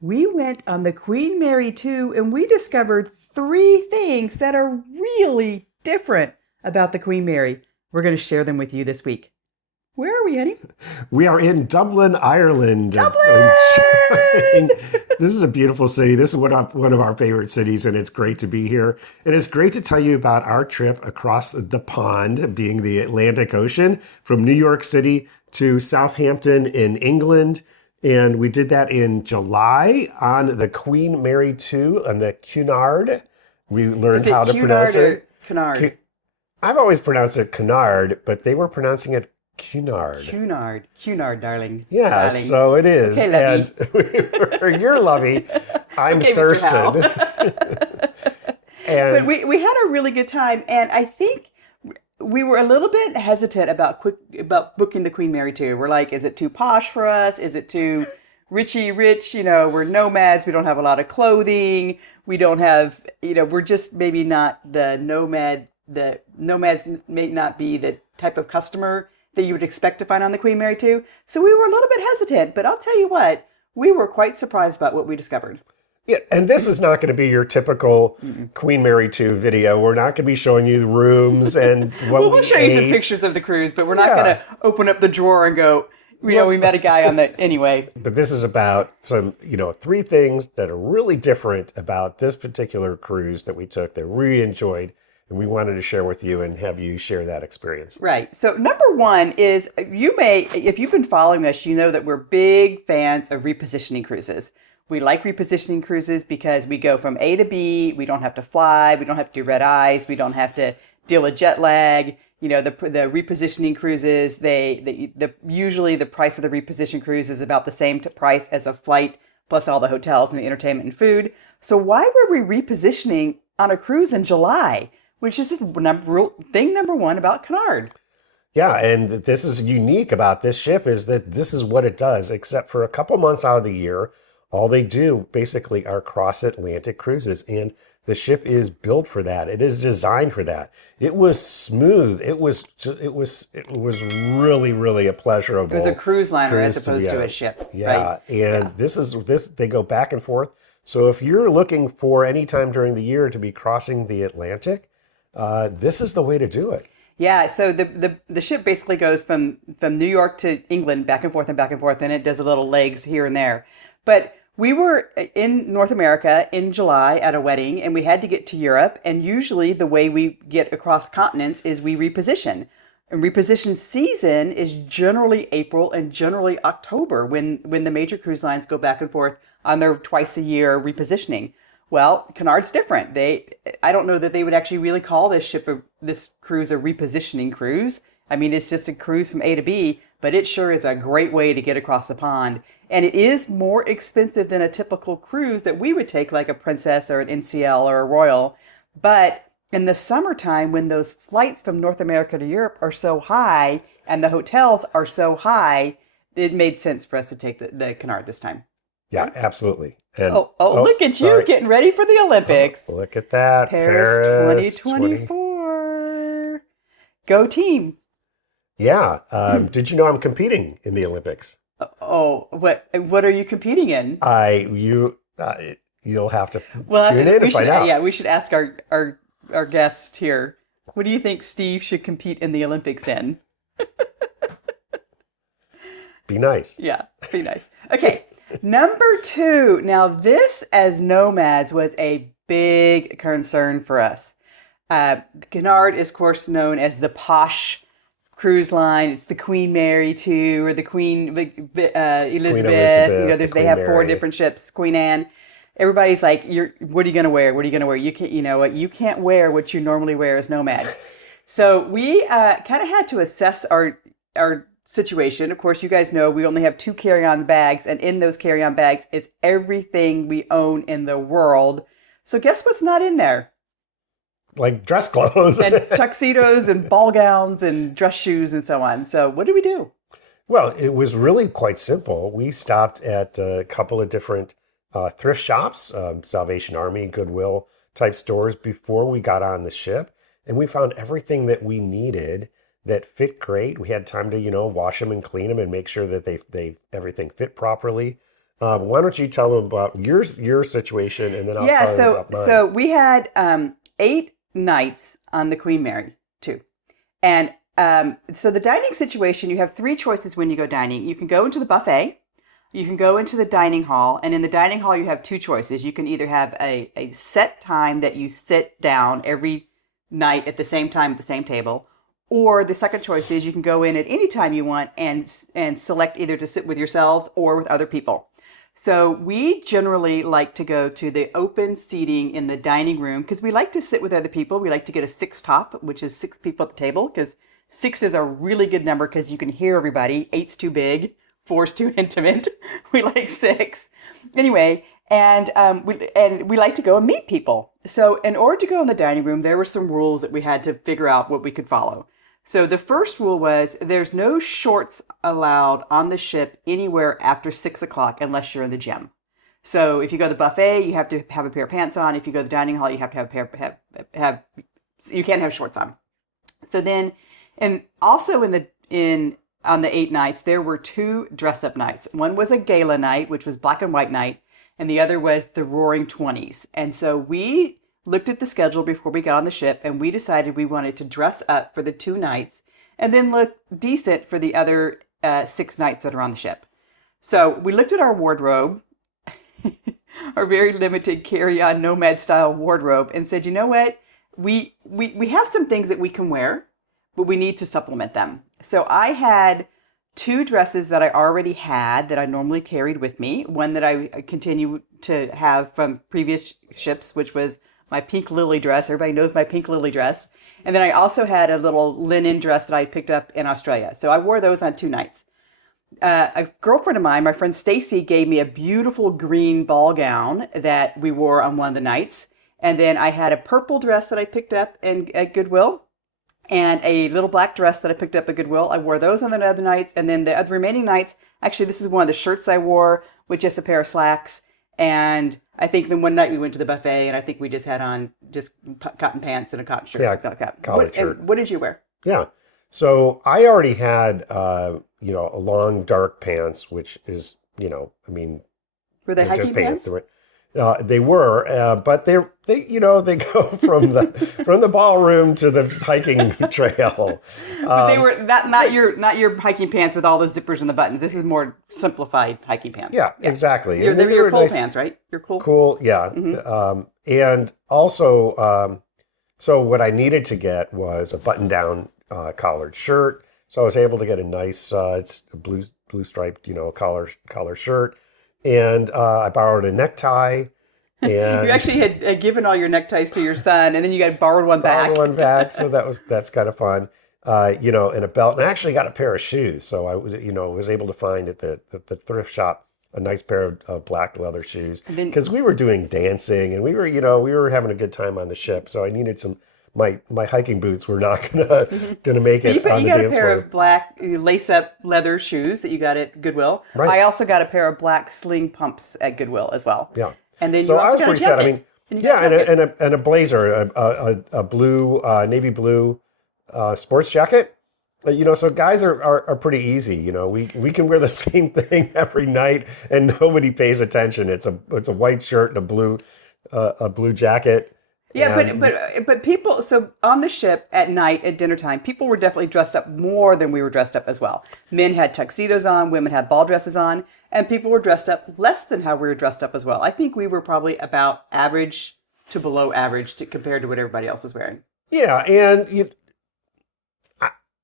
We went on the Queen Mary 2 and we discovered three things that are really different about the Queen Mary. We're going to share them with you this week. Where are we heading? We are in Dublin, Ireland. Dublin! This is a beautiful city. This is one of our favorite cities, and it's great to be here. And it's great to tell you about our trip across the pond, being the Atlantic Ocean, from New York City to Southampton in England. And we did that in July on the Queen Mary 2 on the Cunard. We learned Is it how to pronounce Cunard or it. Cunard? I've always pronounced it Cunard, but they were pronouncing it Cunard. Cunard, darling. Yeah, Darling. so it is. Okay, lovey. And you're lovey. I'm Okay, Mr. Thurston. Howell. But And we had a really good time, and I think we were a little bit hesitant about booking the Queen Mary 2. We're like, is it too posh for us? Is it too richy rich? We're nomads. We don't have a lot of clothing. We don't have, we're just maybe not the nomad. The nomads may not be the type of customer that you would expect to find on the Queen Mary 2. So we were a little bit hesitant, but I'll tell you what, we were quite surprised about what we discovered. yeah, and this is not going to be your typical Queen Mary 2 video. We're not going to be showing you the rooms and what Well, we we'll show you some ate. pictures of the cruise, but we're not going Yeah. to open up the drawer and go, we met a guy on the, anyway. But this is about some, three things that are really different about this particular cruise that we took that we really enjoyed. And we wanted to share with you and have you share that experience. Right. So number one is if you've been following us, you know that we're big fans of repositioning cruises. We like repositioning cruises because we go from A to B. We don't have to fly. We don't have to do red eyes. We don't have to deal with jet lag. The repositioning cruises, usually the price of the reposition cruise is about the same price as a flight plus all the hotels and the entertainment and food. So why were we repositioning on a cruise in July? Which is thing number one about Cunard. Yeah, and this is unique about this ship is that this is what it does, except for a couple months out of the year, all they do basically are cross-Atlantic cruises, and the ship is built for that. It is designed for that. It was smooth. It was really, really a pleasurable. It was a cruise liner as cruise opposed be to a on. ship, Yeah, right? and this they go back and forth. So if you're looking for any time during the year to be crossing the Atlantic, this is the way to do it. Yeah, so the ship basically goes from New York to England, back and forth, and it does a little legs here and there. But we were in North America in July at a wedding, and we had to get to Europe. And usually the way we get across continents is we reposition. And reposition season is generally April and generally October when the major cruise lines go back and forth on their twice a year repositioning. Well, Cunard's different. I don't know that they would actually really call this cruise a repositioning cruise. I mean, it's just a cruise from A to B, but it sure is a great way to get across the pond. And it is more expensive than a typical cruise that we would take, like a Princess or an NCL or a Royal. But in the summertime, when those flights from North America to Europe are so high and the hotels are so high, it made sense for us to take the Cunard this time. Yeah, absolutely. And Look at sorry. you getting ready for the Olympics. Oh, look at that. Paris 2024. Go team. Yeah. Did you know I'm competing in the Olympics? Oh, what are you competing in? You'll have to Well, tune in to find out. yeah, we should ask our guest here. What do you think Steve should compete in the Olympics in? Be nice. Yeah, be nice. Okay, number two. Now, this as nomads was a big concern for us. Cunard is, of course, known as the posh cruise line. It's the Queen Mary 2 or the Queen Elizabeth. They have four different ships. Queen Anne. Everybody's like, what are you gonna wear? What are you gonna wear? You can't, you can't wear what you normally wear as nomads. So we kind of had to assess our situation. Of course, you guys know we only have 2 carry-on bags, and in those carry-on bags is everything we own in the world. So guess what's not in there? Like dress clothes. And tuxedos and ball gowns and dress shoes and so on. So what do we do? Well, it was really quite simple. We stopped at a couple of different thrift shops, Salvation Army, Goodwill type stores before we got on the ship. And we found everything that we needed that fit great. We had time to, wash them and clean them and make sure that they everything fit properly. Why don't you tell them about your situation, and then I'll Yeah, tell them so about mine. so we had 8 nights on the Queen Mary too, and so the dining situation, you have 3 choices when you go dining. You can go into the buffet, you can go into the dining hall, and in the dining hall you have 2 choices. You can either have a set time that you sit down every night at the same time at the same table, or the second choice is you can go in at any time you want and select either to sit with yourselves or with other people. So we generally like to go to the open seating in the dining room because we like to sit with other people. We like to get a 6 top, which is 6 people at the table, because 6 is a really good number because you can hear everybody. 8's too big, 4's too intimate. We like 6. Anyway, and we like to go and meet people. So in order to go in the dining room, there were some rules that we had to figure out what we could follow. So the first rule was there's no shorts allowed on the ship anywhere after 6 o'clock unless you're in the gym. So if you go to the buffet, you have to have a pair of pants on. If you go to the dining hall, you have to have a pair you can't have shorts on. So then, and also in on the 8 nights, there were 2 dress up nights. One was a gala night, which was black and white night, and the other was the Roaring Twenties. And so we looked at the schedule before we got on the ship, and we decided we wanted to dress up for the 2 nights and then look decent for the other 6 nights that are on the ship. So we looked at our wardrobe, our very limited carry-on Nomad style wardrobe, and said, you know what? We have some things that we can wear, but we need to supplement them. So I had 2 dresses that I already had that I normally carried with me. One that I continue to have from previous ships, which was my pink lily dress. Everybody knows my pink lily dress. And then I also had a little linen dress that I picked up in Australia. So I wore those on 2 nights. A girlfriend of mine, my friend Stacy, gave me a beautiful green ball gown that we wore on one of the nights. And then I had a purple dress that I picked up at Goodwill, and a little black dress that I picked up at Goodwill. I wore those on the other nights. And then the other remaining nights, actually, this is one of the shirts I wore with just a pair of slacks. And I think then one night we went to the buffet, and I think we just had on just cotton pants and a cotton shirt, something like that. Collared shirt. And what did you wear? Yeah. So I already had, a long dark pants, which is, I mean, Were they they're hiking just pants? They were, but they go from the ballroom to the hiking trail. But they were not your hiking pants with all the zippers and the buttons. This is more simplified hiking pants. Yeah, exactly. They were your cool pants, right? Your cool. Cool, yeah. Mm-hmm. And also, so what I needed to get was a button-down collared shirt. So I was able to get a nice, it's a blue striped, collar shirt. And I borrowed a necktie. And you actually had given all your neckties to your son, and then you got borrowed one back. So that's kind of fun. And a belt, and I actually got a pair of shoes. So I was able to find at the thrift shop a nice pair of black leather shoes, because we were doing dancing and we were having a good time on the ship. So I needed some. My hiking boots were not gonna make it on the dance floor. You got a pair of black lace-up leather shoes that you got at Goodwill. Right. I also got a pair of black sling pumps at Goodwill as well. Yeah. And then so you also I was got pretty a jacket. sad. And a blazer, a blue navy blue sports jacket. So guys are pretty easy. We can wear the same thing every night and nobody pays attention. It's a white shirt and a blue jacket. Yeah, but people, so on the ship at night at dinner time, people were definitely dressed up more than we were dressed up as well. Men had tuxedos on, women had ball dresses on, and people were dressed up less than how we were dressed up as well. I think we were probably about average to below average compared to what everybody else was wearing. Yeah, and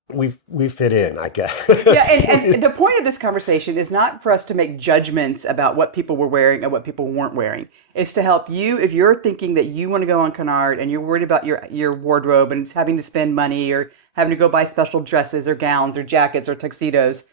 we fit in, I guess. Yeah, and the point of this conversation is not for us to make judgments about what people were wearing and what people weren't wearing. It's to help you if you're thinking that you want to go on Cunard and you're worried about your wardrobe and having to spend money or having to go buy special dresses or gowns or jackets or tuxedos.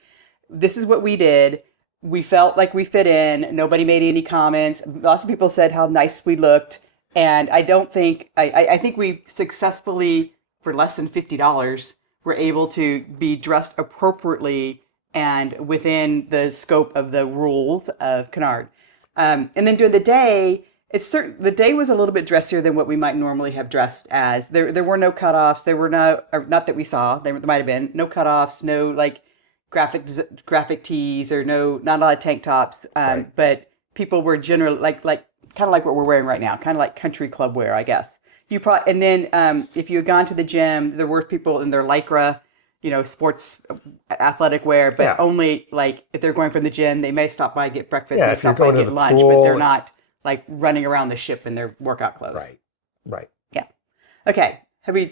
This is what we did. We felt like we fit in. Nobody made any comments. Lots of people said how nice we looked. And I think we successfully, for less than $50, were able to be dressed appropriately and within the scope of the rules of Cunard. And then during the day, the day was a little bit dressier than what we might normally have dressed as. There were no cutoffs. There were not that we saw. There might have been no cutoffs, no graphic tees or not a lot of tank tops. Right. But people were generally like kind of like what we're wearing right now, kind of like country club wear, I guess. And then if you had gone to the gym, there were people in their lycra, sports athletic wear, but Yeah. only like if they're going from the gym, they may stop by get breakfast, Yeah, may if you're stop by going to get the lunch, but they're pool. not like running around the ship in their workout clothes. Right. Right. Yeah. Okay. Have we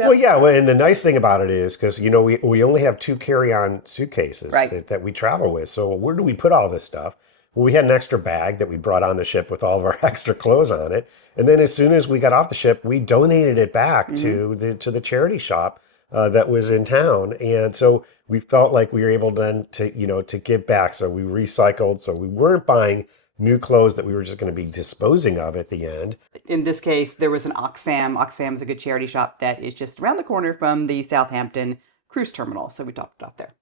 Well, yeah. Well, and the nice thing about it is because we only have 2 carry-on suitcases Right. that we travel with. So where do we put all this stuff? Well, we had an extra bag that we brought on the ship with all of our extra clothes on it. And then as soon as we got off the ship, we donated it back to the charity shop that was in town. And so we felt like we were able then to give back. So we recycled. So we weren't buying new clothes that we were just going to be disposing of at the end. In this case, there was an Oxfam. Oxfam is a good charity shop that is just around the corner from the Southampton cruise terminal. So we dropped it off there.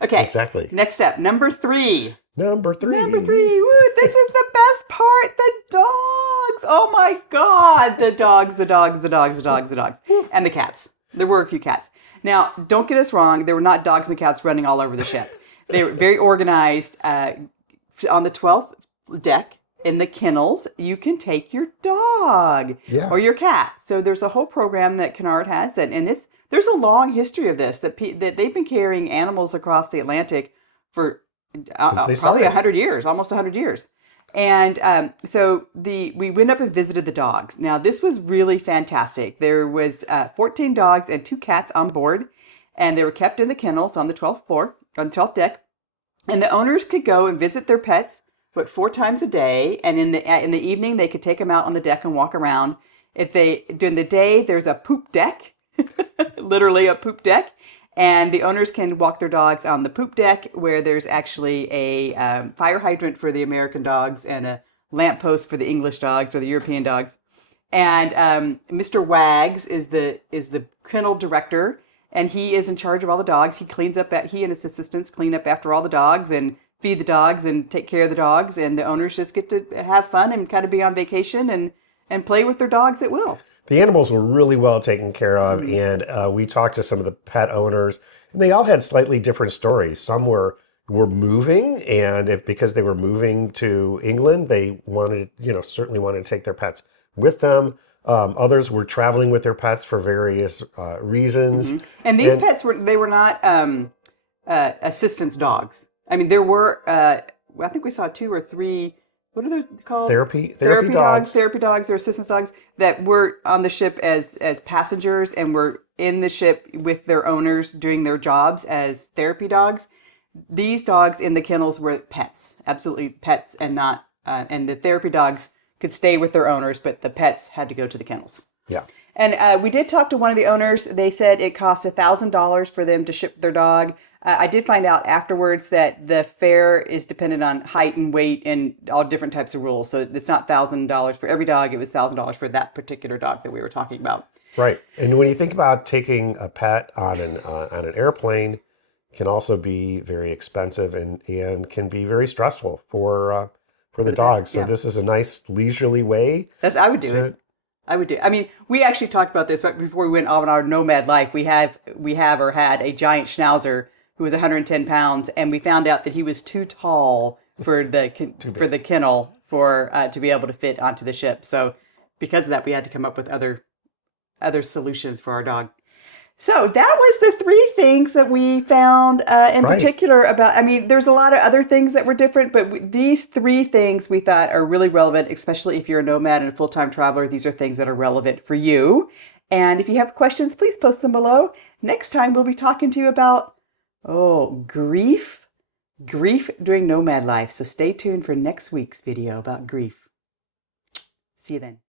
Okay. Exactly. Next up, number 3. Number 3. Number 3. Woo, this is the best part. The dogs. Oh my God. The dogs. And the cats. There were a few cats. Now, don't get us wrong. There were not dogs and cats running all over the ship. They were very organized. On the 12th deck in the kennels, you can take your dog or your cat. So there's a whole program that Cunard has, and there's a long history of this that they've been carrying animals across the Atlantic for probably 100 years, almost 100 years. And so we went up and visited the dogs. Now this was really fantastic. There was 14 dogs and 2 cats on board, and they were kept in the kennels on the 12th floor, on the 12th deck. And the owners could go and visit their pets, 4 times a day, and in the evening they could take them out on the deck and walk around. During the day, there's a poop deck, literally a poop deck, and the owners can walk their dogs on the poop deck where there's actually a fire hydrant for the American dogs and a lamppost for the English dogs or the European dogs. And Mr. Wags is the kennel director, and he is in charge of all the dogs. He and his assistants clean up after all the dogs and feed the dogs and take care of the dogs, and the owners just get to have fun and kind of be on vacation and play with their dogs at will. The animals were really well taken care of, and we talked to some of the pet owners, and they all had slightly different stories. Some were moving, and because they were moving to England, they certainly wanted to take their pets with them. Others were traveling with their pets for various reasons. And these pets were not assistance dogs. I mean, there were, I think we saw 2 or 3, what are they called? Therapy dogs. Therapy dogs or assistance dogs that were on the ship as passengers and were in the ship with their owners doing their jobs as therapy dogs. These dogs in the kennels were pets, absolutely pets, and not, and the therapy dogs could stay with their owners, but the pets had to go to the kennels. Yeah. And we did talk to one of the owners. They said it cost $1,000 for them to ship their dog. I did find out afterwards that the fare is dependent on height and weight and all different types of rules. So it's not $1,000 for every dog. It was $1,000 for that particular dog that we were talking about. Right. And when you think about taking a pet on an airplane, it can also be very expensive and can be very stressful for the dog. So this is a nice leisurely way. I would do it. I mean, we actually talked about this right before we went on our Nomad life. We had a giant schnauzer who was 110 pounds, and we found out that he was too tall for the kennel to be able to fit onto the ship. So because of that, we had to come up with other solutions for our dog. So that was the 3 things that we found in particular about, I mean, there's a lot of other things that were different, but these 3 things we thought are really relevant, especially if you're a nomad and a full-time traveler. These are things that are relevant for you. And if you have questions, please post them below. Next time, we'll be talking to you about, grief during nomad life. So stay tuned for next week's video about grief. See you then.